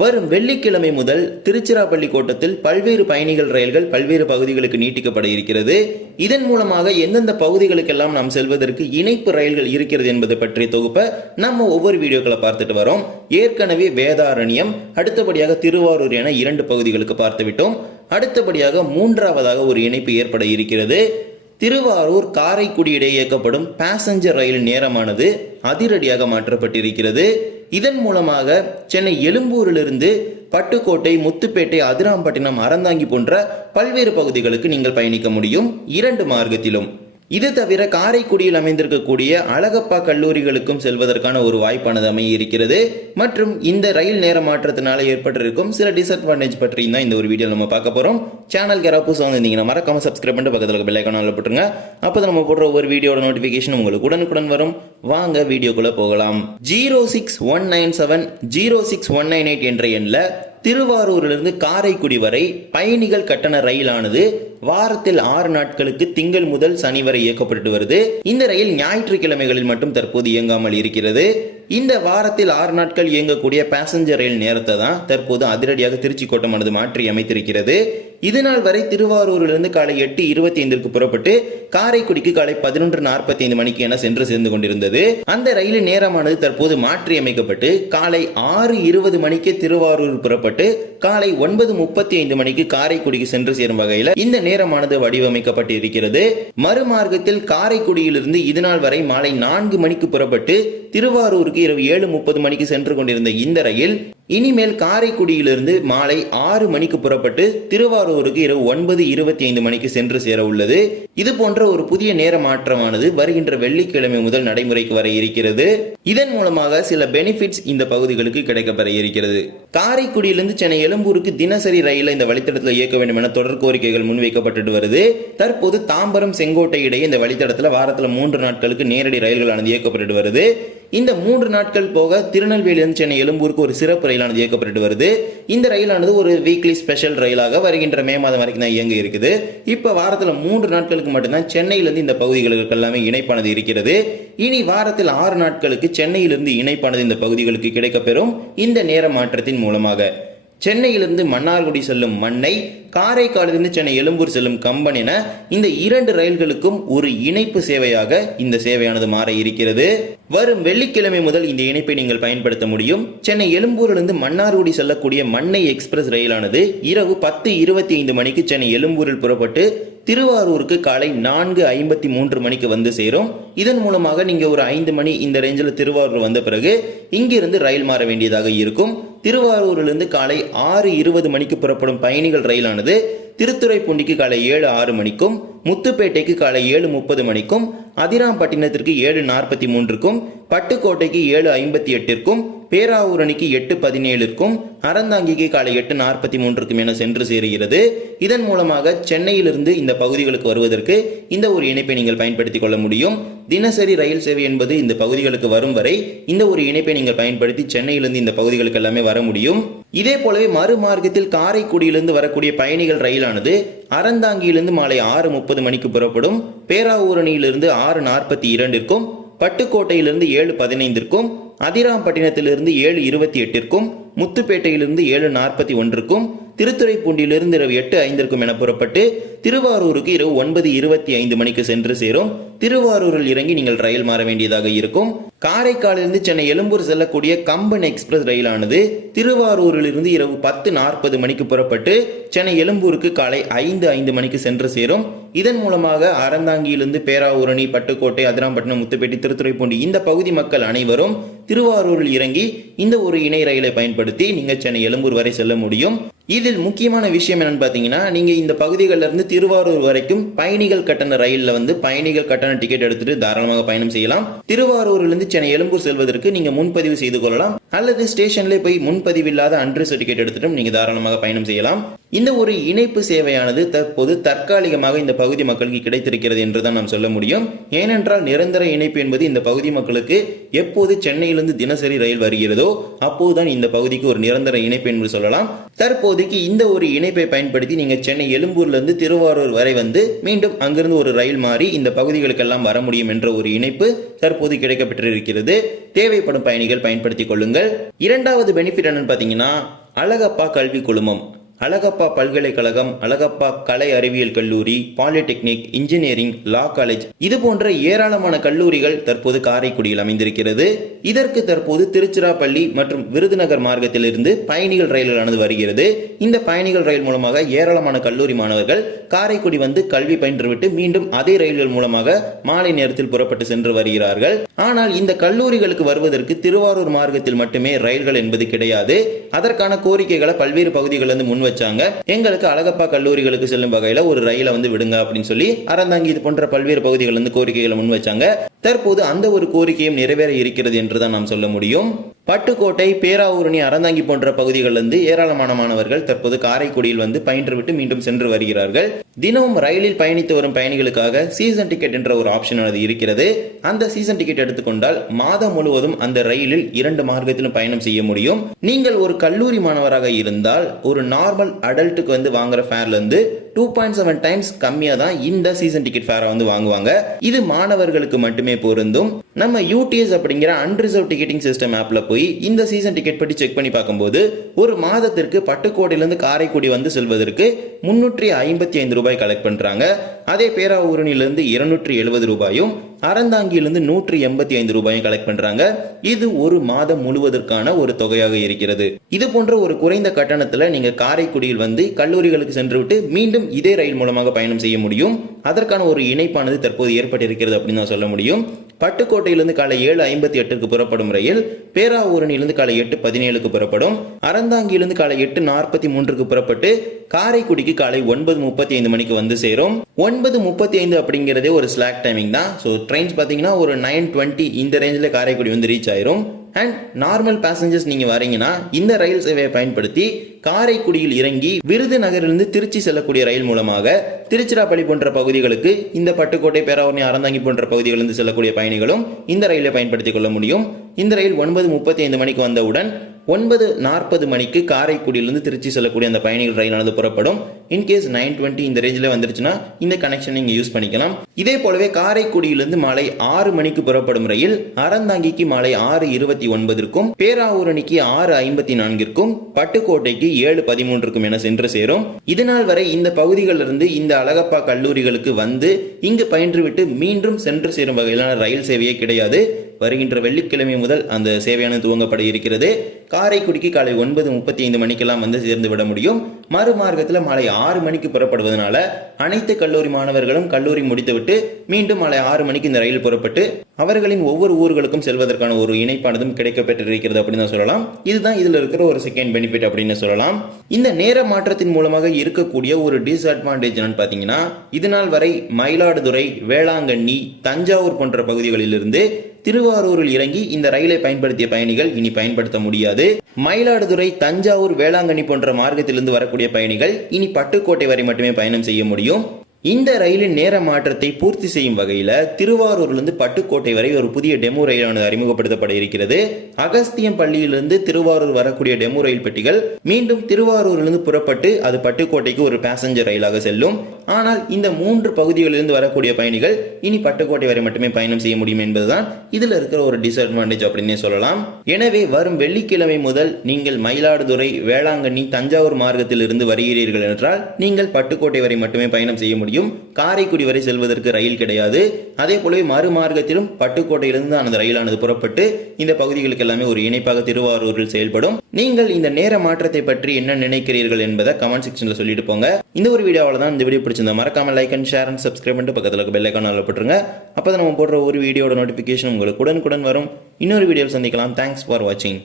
வரும் வெள்ளிக்கிழமை முதல் திருச்சிராப்பள்ளி கோட்டத்தில் பல்வேறு பயணிகள் ரயில்கள் பல்வேறு பகுதிகளுக்கு நீட்டிக்கப்பட இருக்கிறது. இதன் மூலமாக எந்தெந்த பகுதிகளுக்கெல்லாம் நாம் செல்வதற்கு இணைப்பு ரயில்கள் இருக்கிறது என்பது பற்றிய தொகுப்பை நம்ம ஒவ்வொரு வீடியோக்களை பார்த்துட்டு வரோம். ஏற்கனவே வேதாரண்யம் அடுத்தபடியாக திருவாரூர் என இரண்டு பகுதிகளுக்கு பார்த்து விட்டோம் அடுத்தபடியாக மூன்றாவதாக ஒரு இணைப்பு ஏற்பட இருக்கிறது. திருவாரூர் காரைக்குடி இடையே இயக்கப்படும் பாசஞ்சர் ரயில் நேரமானது அதிரடியாக மாற்றப்பட்டிருக்கிறது. இதன் மூலமாக சென்னை எழும்பூரிலிருந்து பட்டுக்கோட்டை முத்துப்பேட்டை அதிராம்பட்டினம் அறந்தாங்கி போன்ற பல்வேறு பகுதிகளுக்கு நீங்கள் பயணிக்க முடியும் இரண்டு மார்க்கத்திலும். இது தவிர காரைக்குடியில் அமைந்திருக்கக்கூடிய அழகப்பா கல்லூரிகளுக்கும் செல்வதற்கான ஒரு வாய்ப்பானது அமைய இருக்கிறது மற்றும் இந்த ரயில் நேர மாற்றத்தினால ஏற்பட்டிருக்கும் சில டிஸ்அட்வான்டேஜ் பற்றியும் தான் இந்த ஒரு வீடியோ நம்ம பார்க்க போறோம். சேனல் யாராவது புதுசாக வந்திருந்தீங்கன்னா மறக்காம சப்ஸ்கிரைப் பண்ணிட்டு பக்கத்தில் பெல் போட்டுருங்க. அப்போ நம்ம போடுற ஒவ்வொரு வீடியோட நோட்டிஃபிகேஷன் உங்களுக்கு உடனுக்குடன் வரும். வாங்க வீடியோக்குள்ள போகலாம். Zero six one nine seven zero six one nine eight என்ற எண்ணில் திருவாரூரிலிருந்து காரைக்குடி வரை பயணிகள் கட்டண ரயிலானது வாரத்தில் ஆறு நாட்களுக்கு திங்கள் முதல் சனி வரை இயக்கப்பட்டு வருது. இந்த ரயில் ஞாயிற்றுக்கிழமைகளில் மட்டும் தற்போது இயங்காமல் இருக்கிறது. இந்த வாரத்தில் ஆறு நாட்கள் இயங்கக்கூடிய பேசஞ்சர் ரயில் நேரத்தை தான் தற்போது அதிரடியாக திருச்சி கோட்டமானது மாற்றி அமைத்திருக்கிறது. இதுநாள் வரை திருவாரூரிலிருந்து காலை எட்டு இருபத்தி ஐந்திற்கு புறப்பட்டு காரைக்குடிக்கு காலை பதினொன்று நாற்பத்தி ஐந்து மணிக்கு என சென்று சேர்ந்து கொண்டிருந்தது. அந்த ரயிலின் நேரமானது தற்போது மாற்றி அமைக்கப்பட்டு காலை ஆறு இருபது மணிக்கு திருவாரூர் புறப்பட்டு காலை ஒன்பது முப்பத்தி ஐந்து மணிக்கு காரைக்குடிக்கு சென்று சேரும் வகையில் இந்த நேரமானது வடிவமைக்கப்பட்டு இருக்கிறது மறுமார்க்கத்தில் காரைக்குடியிலிருந்து இதுநாள் வரை மாலை நான்கு மணிக்கு புறப்பட்டு திருவாரூருக்கு இரவு ஏழு முப்பது மணிக்கு சென்று கொண்டிருந்த இந்த ரயில் இனிமேல் காரைக்குடியிலிருந்து மாலை ஆறு மணிக்கு புறப்பட்டு திருவாரூருக்கு இரவு ஒன்பது இருபத்தி ஐந்து மணிக்கு சென்று சேர உள்ளது. இது போன்ற ஒரு புதிய நேர மாற்றமானது வருகின்ற வெள்ளிக்கிழமை முதல் நடைமுறைக்கு வர இருக்கிறது. இதன் மூலமாக சில பெனிஃபிட்ஸ் இந்த பகுதிகளுக்கு கிடைக்கப்பெற இருக்கிறது. காரைக்குடியிலிருந்து சென்னை எழும்பூருக்கு தினசரி ரயிலை இந்த வழித்தடத்தில் இயக்க வேண்டும் என தொடர் கோரிக்கைகள் முன்வைக்கப்பட்டு வருது. தற்போது தாம்பரம் செங்கோட்டை இடையே இந்த வழித்தடத்தில் வாரத்தில் மூன்று நாட்களுக்கு நேரடி ரயில்களானது இயக்கப்பட்டு வருது. இந்த மூன்று நாட்கள் போக திருநெல்வேலியிலிருந்து சென்னை எழும்பூருக்கு ஒரு சிறப்பு ரயிலானது இயக்கப்பட்டு வருது. இந்த ரயிலானது ஒரு வீக்லி ஸ்பெஷல் ரயிலாக வருகின்ற மே மாதம் வரைக்கும் தான் இயங்க இருக்குது. இப்போ வாரத்தில் மூன்று நாட்களுக்கு மட்டும்தான் சென்னையிலிருந்து இந்த பகுதிகளுக்கு எல்லாமே இணைப்பானது இருக்கிறது. இனி வாரத்தில் ஆறு நாட்களுக்கு சென்னையிலிருந்து இணைப்பானது இந்த பகுதிகளுக்கு கிடைக்கப்பெறும். இந்த நேர மாற்றத்தின் மூலமாக. சென்னையிலிருந்து மன்னார்குடி செல்லும் மண்ணை காரைக்காலிலிருந்து சென்னை எழும்பூர் செல்லும் கம்பன் என இந்த இரண்டு ரயில்களுக்கும் ஒரு இணைப்பு சேவையாக இந்த சேவையானது மாற இருக்கிறது. வரும் வெள்ளிக்கிழமை முதல் இந்த இணைப்பை நீங்கள் பயன்படுத்த முடியும். சென்னை எழும்பூரிலிருந்து மன்னார்குடி செல்லக்கூடிய மண்ணை எக்ஸ்பிரஸ் ரயிலானது இரவு பத்து இருபத்தி ஐந்து மணிக்கு சென்னை எழும்பூரில் புறப்பட்டு திருவாரூருக்கு காலை நான்கு ஐம்பத்தி மூன்று மணிக்கு வந்து சேரும். இதன் மூலமாக நீங்க ஒரு ஐந்து மணி இந்த ரேஞ்சில் திருவாரூர் வந்த பிறகு இங்கிருந்து ரயில் மாற வேண்டியதாக இருக்கும். திருவாரூரிலிருந்து காலை ஆறு இருபது மணிக்கு புறப்படும் பயணிகள் ரயிலானது திருத்துறைப்பூண்டிக்கு காலை ஏழு ஆறு மணிக்கும் முத்துப்பேட்டைக்கு காலை ஏழு முப்பது மணிக்கும் அதிராம்பட்டினத்திற்கு ஏழு நாற்பத்தி மூன்றுக்கும் பட்டுக்கோட்டைக்கு ஏழு ஐம்பத்தி எட்டிற்கும் பேராவூரணிக்கு எட்டு பதினேழுக்கும் அறந்தாங்கிக்கு காலை எட்டு நாற்பத்தி மூன்றுக்கும் என சென்று சேருகிறது. இதன் மூலமாக சென்னையிலிருந்து இந்த பகுதிகளுக்கு வருவதற்கு இந்த ஒரு இணைப்பை நீங்கள் பயன்படுத்திக் கொள்ள முடியும். தினசரி ரயில் சேவை என்பது இந்த பகுதிகளுக்கு வரும் வரை இந்த ஒரு இணைப்பை நீங்கள் பயன்படுத்தி சென்னையிலிருந்து இந்த பகுதிகளுக்கு எல்லாமே வர முடியும். இதே போலவே மறுமார்க்கத்தில் காரைக்குடியிலிருந்து வரக்கூடிய பயணிகள் ரயிலானது அறந்தாங்கியிலிருந்து மாலை ஆறு முப்பது மணிக்கு புறப்படும் பேராவூரணியிலிருந்து ஆறு நாற்பத்தி இரண்டிற்கும் பட்டுக்கோட்டையிலிருந்து ஏழு பதினைந்திற்கும் அதிராம்பட்டினத்திலிருந்து ஏழு இருபத்தி எட்டிற்கும் முத்துப்பேட்டையிலிருந்து ஏழு நாற்பத்தி ஒன்றுக்கும் திருத்துறைப்பூண்டியிலிருந்து இரவு எட்டு ஐந்திற்கும் என புறப்பட்டு திருவாரூருக்கு இரவு ஒன்பது இருபத்தி ஐந்து மணிக்கு சென்று சேரும். திருவாரூரில் இறங்கி நீங்கள் ரயில் மாற வேண்டியதாக இருக்கும். காரைக்காலிலிருந்து சென்னை எழும்பூர் செல்லக்கூடிய கம்பன் எக்ஸ்பிரஸ் ரயிலானது திருவாரூரிலிருந்து இரவு பத்து நாற்பது மணிக்கு புறப்பட்டு சென்னை எழும்பூருக்கு காலை ஐந்து ஐந்து மணிக்கு சென்று சேரும். இதன் மூலமாக அறந்தாங்கியிலிருந்து பேராவூரணி பட்டுக்கோட்டை அதிராம்பட்டினம் முத்துப்பேட்டை திருத்துறைப்பூண்டி இந்த பகுதி மக்கள் அனைவரும் திருவாரூரில் இறங்கி இந்த ஒரு இணை ரயிலை பயன்படுத்தி நீங்க சென்னை எழும்பூர் வரை செல்ல முடியும். இதில் முக்கியமான விஷயம் என்னன்னு பார்த்தீங்கன்னா நீங்கள் இந்த பகுதிகளிலிருந்து திருவாரூர் வரைக்கும் பயணிகள் கட்டண ரயிலில் வந்து பயணிகள் கட்டண டிக்கெட் எடுத்துட்டு தாராளமாக பயணம் செய்யலாம். திருவாரூர்லேருந்து சென்னை எழும்பூர் செல்வதற்கு நீங்கள் முன்பதிவு செய்து கொள்ளலாம். அல்லது ஸ்டேஷன்ல போய் முன்பதிவு இல்லாத அன்ட்ரஸ் டிக்கெட் எடுத்துட்டும் நீங்கள் தாராளமாக பயணம் செய்யலாம். இந்த ஒரு இணைப்பு சேவையானது தற்போது தற்காலிகமாக இந்த பகுதி மக்களுக்கு கிடைத்திருக்கிறது என்று தான் நாம் சொல்ல முடியும். ஏனென்றால் நிரந்தர இணைப்பு என்பது இந்த பகுதி மக்களுக்கு எப்போது சென்னையிலிருந்து தினசரி ரயில் வருகிறதோ அப்போதுதான் இந்த பகுதிக்கு ஒரு நிரந்தர இணைப்பு என்று சொல்லலாம். தற்போதைக்கு இந்த ஒரு இணைப்பை பயன்படுத்தி நீங்கள் சென்னை எழும்பூர்லேருந்து திருவாரூர் வரை வந்து மீண்டும் அங்கிருந்து ஒரு ரயில் மாறி இந்த பகுதிகளுக்கெல்லாம் வர முடியும் என்ற ஒரு இணைப்பு தற்போது கிடைக்கப்பட்டிருக்கிறது தேவைப்படும் பயணிகள் பயன்படுத்திக் கொள்ளுங்கள். இரண்டாவது பெனிஃபிட் என்னன்னு பார்த்தீங்கன்னா அழகப்பா கல்வி குழுமம். அழகப்பா பல்கலைக்கழகம் அழகப்பா கலை அறிவியல் கல்லூரி பாலிடெக்னிக் இன்ஜினியரிங் லா காலேஜ் இது போன்ற ஏராளமான கல்லூரிகள் தற்போது காரைக்குடியில் அமைந்திருக்கிறது. இதற்கு தற்போது திருச்சிராப்பள்ளி மற்றும் விருதுநகர் மார்க்கத்திலிருந்து பயணிகள் ரயில்களானது வருகிறது. இந்த பயணிகள் ரயில் மூலமாக ஏராளமான கல்லூரி மாணவர்கள் காரைக்குடி வந்து கல்வி பயின்றுவிட்டு மீண்டும் அதே ரயில்கள் மூலமாக மாலை நேரத்தில் புறப்பட்டு சென்று வருகிறார்கள். ஆனால் இந்த கல்லூரிகளுக்கு வருவதற்கு திருவாரூர் மார்க்கத்தில் மட்டுமே ரயில்கள் என்பது கிடையாது. அதற்கான கோரிக்கைகளை பல்வேறு பகுதிகளிலிருந்து முன் வச்சாங்க. எங்களுக்கு அழகப்பா கல்லூரிகளுக்கு செல்லும் வகையில ஒரு ரயிலை வந்து விடுங்க அப்படின்னு சொல்லி அறந்தாங்கி இது போன்ற பல்வேறு பகுதிகள் வந்து கோரிக்கைகளை முன் வச்சாங்க தற்போது அந்த ஒரு கோரிக்கையும் நிறைவேற இருக்கிறது என்றுதான் நாம் சொல்ல முடியும். பட்டுக்கோட்டை பேராவூரணி அறந்தாங்கி போன்ற பகுதிகளிலிருந்து ஏராளமான மாணவர்கள் தற்போது காரைக்குடியில் வந்து பயின்றுவிட்டு மீண்டும் சென்று வருகிறார்கள். தினமும் ரயிலில் பயணித்து வரும் பயணிகளுக்காக சீசன் டிக்கெட் என்ற ஒரு ஆப்ஷன் அது இருக்கிறது. அந்த சீசன் டிக்கெட் எடுத்துக்கொண்டால் மாதம் முழுவதும் அந்த ரயிலில் இரண்டு மார்க்கத்திலும் பயணம் செய்ய முடியும். நீங்கள் ஒரு கல்லூரி மாணவராக இருந்தால் ஒரு நார்மல் அடல்ட்டுக்கு வந்து வாங்குற ஃபேர்ல இருந்து டூ பாயிண்ட் செவன் டைம்ஸ் கம்மியாக தான் இந்த சீசன் டிக்கெட் ஃபேரை வந்து வாங்குவாங்க. இது மாணவர்களுக்கு மட்டுமே பொருந்தும். நம்ம யூடிஎஸ் அப்படிங்கிற அன்ரிசர்வ் டிக்கெட்டிங் சிஸ்டம் ஆப்பில் போய் இந்த சீசன் டிக்கெட் பற்றி செக் பண்ணி பார்க்கும்போது ஒரு மாதத்திற்கு பட்டுக்கோட்டையிலேருந்து காரைக்குடி வந்து செல்வதற்கு முன்னூற்றி ஐம்பத்தி ஐந்து ரூபாய் கலெக்ட் பண்ணுறாங்க அதே பேராவூரணியிலேருந்து இருநூற்றி எழுபது ரூபாயும் அறந்தாங்கியிலிருந்து நூற்றி எண்பத்தி ஐந்து ரூபாயும் கலெக்ட் பண்றாங்க. இது ஒரு மாதம் முழுவதற்கான ஒரு தொகையாக இருக்கிறது. இது போன்ற ஒரு குறைந்த கட்டணத்துல நீங்க காரைக்குடியில் வந்து கல்லூரிகளுக்கு சென்றுவிட்டு மீண்டும் இதே ரயில் மூலமாக பயணம் செய்ய முடியும். அதற்கான ஒரு இணைப்பானது தற்போது ஏற்பட்டிருக்கிறது அப்படின்னு தான் சொல்ல முடியும். பட்டுக்கோட்டையிலிருந்து காலை ஏழு ஐம்பத்தி எட்டுக்கு புறப்படும் ரயில் பேராவூரணியிலிருந்து காலை எட்டு பதினேழுக்கு புறப்படும். அறந்தாங்கியிலிருந்து காலை எட்டு நாற்பத்தி மூன்றுக்கு புறப்பட்டு காரைக்குடிக்கு காலை ஒன்பது முப்பத்தி ஐந்து மணிக்கு வந்து சேரும். ஒன்பது முப்பத்தி ஐந்து அப்படிங்கிறதே ஒரு ஸ்லாக் டைமிங் தான். ஸோ ட்ரெயின்ஸ் பார்த்தீங்கன்னா ஒரு நைன் டுவெண்ட்டி இந்த ரேஞ்சில் காரைக்குடி வந்து ரீச் ஆயிரும். அண்ட் நார்மல் பேசஞ்சர்ஸ் நீங்கள் வரீங்கன்னா இந்த ரயில் சேவையை பயன்படுத்தி காரைக்குடியில் இறங்கி விருதுநகரிலிருந்து திருச்சி செல்லக்கூடிய ரயில் மூலமாக திருச்சிராப்பள்ளி போன்ற பகுதிகளுக்கு இந்த பட்டுக்கோட்டை பேராவரணி அறந்தாங்கி போன்ற பகுதிகளிலிருந்து செல்லக்கூடிய பயணிகளும் இந்த ரயிலை பயன்படுத்திக் கொள்ள முடியும். இந்த ரயில் ஒன்பது முப்பத்தி ஐந்து மணிக்கு வந்தவுடன் ஒன்பது நாற்பது மணிக்கு காரைக்குடியிலிருந்து திருச்சி செல்லக்கூடிய அந்த பயணிகள் ரயிலானது புறப்படும். இன்கேஸ் நைன் டுவெண்ட்டி இந்த ரேஞ்சில் வந்துருச்சுன்னா இந்த கனெக்ஷன் நீங்கள் யூஸ் பண்ணிக்கலாம். இதே போலவே காரைக்குடியிலிருந்து மாலை ஆறு மணிக்கு புறப்படும் ரயில் அறந்தாங்கிக்கு மாலை ஆறு இருபத்தி ஒன்பதற்கும் பேராவூரணிக்கு ஆறு ஐம்பத்தி நான்கிற்கும் பட்டுக்கோட்டைக்கு ஏழு பதிமூன்றுக்கும் என சென்று சேரும். இதனால் வரை இந்த பகுதிகளிலிருந்து இந்த அழகப்பா கல்லூரிகளுக்கு வந்து இங்கு பயின்றுவிட்டு மீண்டும் சென்று சேரும் வகையிலான ரயில் சேவையே கிடையாது. வருகின்ற வெள்ளிக்கிழமை முதல் அந்த சேவையானது துவங்கப்பட இருக்கிறது. காரைக்குடிக்கு காலை ஒன்பது முப்பத்தி ஐந்து மணிக்கெல்லாம் வந்து சேர்ந்து விட முடியும். மறுமார்க்கத்தில் மாலை ஆறு மணிக்கு புறப்படுவதனால அனைத்து கல்லூரி மாணவர்களும் கல்லூரி முடித்துவிட்டு மீண்டும் மாலை ஆறு மணிக்கு இந்த ரயில் புறப்பட்டு அவர்களின் ஒவ்வொரு ஊர்களுக்கும் செல்வதற்கான ஒரு இணைப்பானதும் கிடைக்கப்பெற்றிருக்கிறது அப்படின்னு தான் சொல்லலாம். இதுதான் இதில் இருக்கிற ஒரு செகண்ட் பெனிஃபிட் அப்படின்னு சொல்லலாம். இந்த நேர மாற்றத்தின் மூலமாக இருக்கக்கூடிய ஒரு டிஸ்அட்வான்டேஜ் என்னன்னு பார்த்தீங்கன்னா இதுநாள் வரை மயிலாடுதுறை வேளாங்கண்ணி தஞ்சாவூர் போன்ற பகுதிகளிலிருந்து திருவாரூரில் இறங்கி இந்த ரயிலை பயன்படுத்திய பயணிகள் இனி பயன்படுத்த முடியாது. மயிலாடுதுறை தஞ்சாவூர் வேளாங்கண்ணி போன்ற மார்க்கத்திலிருந்து வரக்கூடிய பயணிகள் இனி பட்டுக்கோட்டை வரை மட்டுமே பயணம் செய்ய முடியும். இந்த ரயிலின் நேர மாற்றத்தை பூர்த்தி செய்யும் வகையில் திருவாரூர்லேருந்து பட்டுக்கோட்டை வரை ஒரு புதிய டெமோ ரயிலானது அறிமுகப்படுத்தப்பட இருக்கிறது. அகஸ்தியம் பள்ளியிலிருந்து திருவாரூர் வரக்கூடிய டெமோ ரயில் பெட்டிகள் மீண்டும் திருவாரூரிலிருந்து புறப்பட்டு அது பட்டுக்கோட்டைக்கு ஒரு பேசஞ்சர் ரயிலாக செல்லும். ஆனால் இந்த மூன்று பகுதிகளிலிருந்து வரக்கூடிய பயணிகள் இனி பட்டுக்கோட்டை வரை மட்டுமே பயணம் செய்ய முடியும் என்பதுதான் இதில் இருக்கிற ஒரு டிஸ்அட்வான்டேஜ் அப்படின்னே சொல்லலாம். எனவே வரும் வெள்ளிக்கிழமை முதல் நீங்கள் மயிலாடுதுறை வேளாங்கண்ணி தஞ்சாவூர் மார்க்கத்தில் இருந்து வருகிறீர்கள் என்றால் நீங்கள் பட்டுக்கோட்டை வரை மட்டுமே பயணம் செய்ய முடியும். காரைக்குடி வரை செல்வதற்கு ரயில் கிடையாது. அதே போலவே மறுமார்க்கத்திலும் பட்டுக்கோட்டையிலிருந்து தான் அந்த ரயிலானது புறப்பட்டு இந்த பகுதிகளுக்கு எல்லாமே ஒரு இணைப்பாக திருவாரூரில் செயல்படும். நீங்கள் இந்த நேர மாற்றத்தை பற்றி என்ன நினைக்கிறீர்கள் என்பதை கமெண்ட் செக்ஷன்ல சொல்லிட்டு போங்க. இந்த ஒரு வீடியோவில் தான் இந்த வீடியோ பிடிச்சிருந்தா மறக்காம like and share and subscribe பண்ணிட்டு பக்கத்தில் இருக்க பெல்லைக்கான ஐக்கான் போட்டுருங்க. அப்போ நம்ம போடுற ஒரு வீடியோட நோட்டிஃபிகேஷன் உங்களுக்கு உடனுக்குடன் வரும். இன்னொரு வீடியோவில் சந்திக்கலாம். தேங்க்ஸ் ஃபார் வாட்சிங்